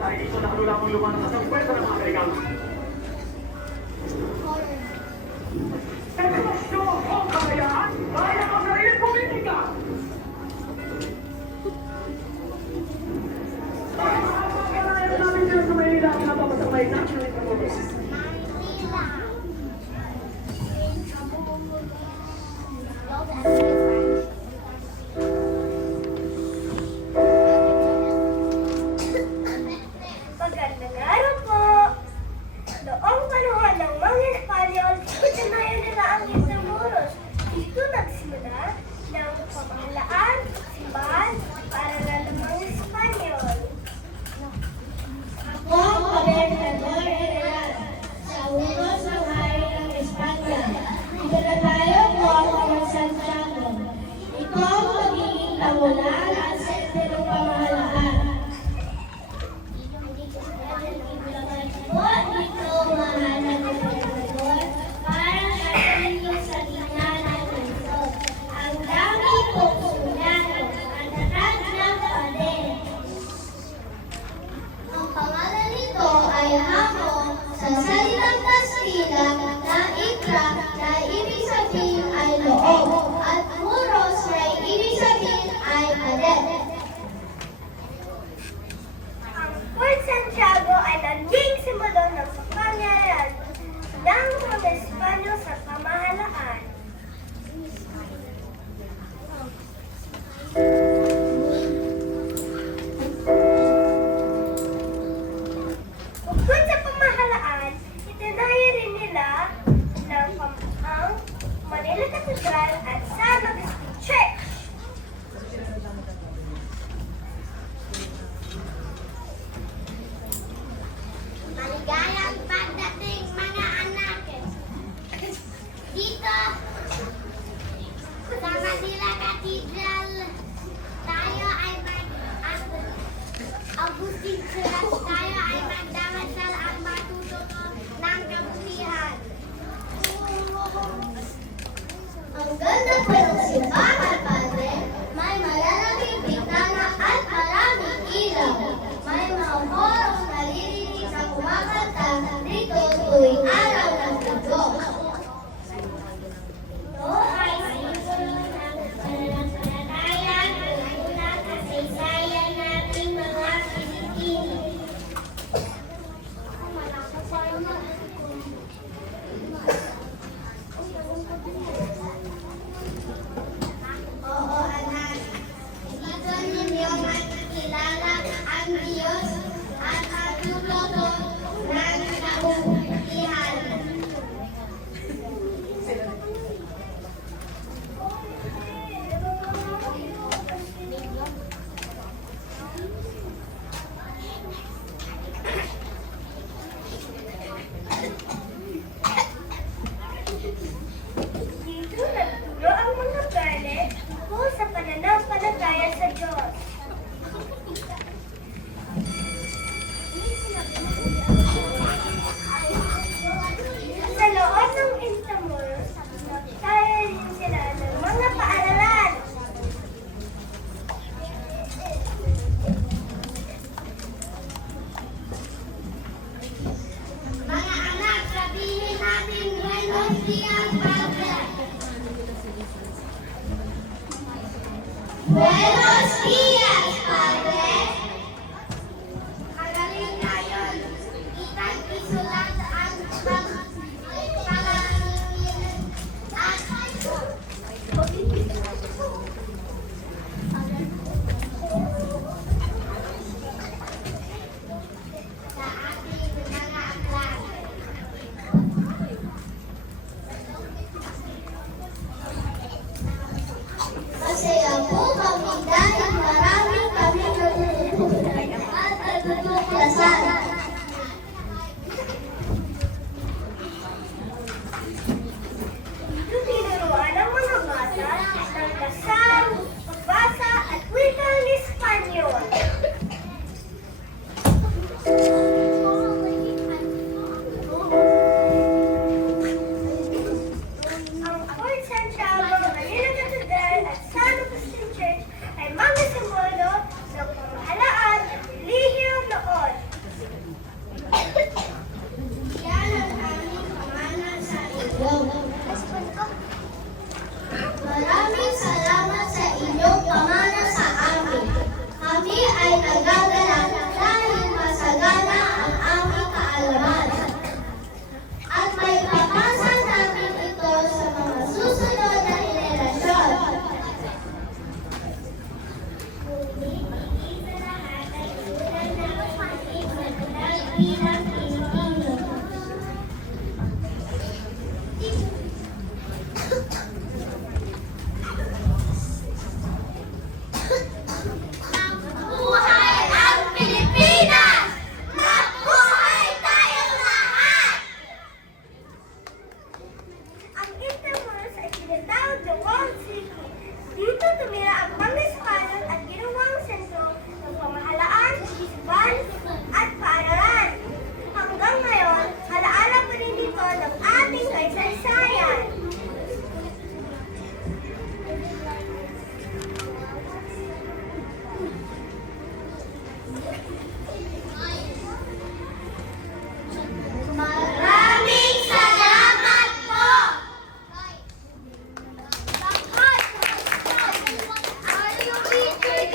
dahil dito nakalo lamang lumanas ang pwesta ng mga Amerikano. Edukasyon o kalayaan, kaya ang sariling politika! Pagkakalayan namin dyan sa Maynila ang napapasamay national information. Magandang araw po! Noong panahon ng mga Espanyol, itinayo nila ang Intramuros. Dito nagsimula ng pamahalaan, simbahan, para ng mga Espanyol. Ako ang Gobernador General sa unos ng hari ng Espanya. Secretario ko ako ng Santiago. Ito ang magiging pangunahan at sentro ng pamahalaan. Dito, mahal na gobernador, parang katilyo sa gitna ng mundo. Ang dami kong sundalo, ang tatag ng pader. Ang pangalan nito ay Hamo, sa salitang Kastila na ikra na ibig sabihin ay loob, at muros na ibig sabihin ay pader. Ang Fort Santiago ay naging simbolo ng kapangyarihan ng mga Espanyol sa pamahalaan. Bukod sa pamahalaan, itinayo rin nila ng ang Manila Cathedral at San Agustin Church. Maligayang pagdating mga anak. Dito sa Manila Cathedral, tayo ay Agustin Church, tayo ay magdamasal ang matututo ng kabutihan. Ang ganda po ng simbahan, Padre. May malalaking bintana at maraming ilaw. May mga horong naririnig na kumakanta dito tuwing araw ng linggo. Ito ay simbolo ng pananampalataya at unang kasaysayan nating mga Pilipino. Oo, anak. Dito ninyo makikilala ang Diyos at ang luloto ng kabutihan. Dito nagturo ang mga gale tungkol sa pananampalataya sa Diyos. Sa loob ng Intramuros, nagtayo rin sila ng mga paaralan. Mga anak, sabihin natin Buenos Dias, Padre. Buenos Dias, Padre. Magaling ngayon. Kitang isulat ang pangangin at sa ating mga aklat. Masaya po kami dahil marami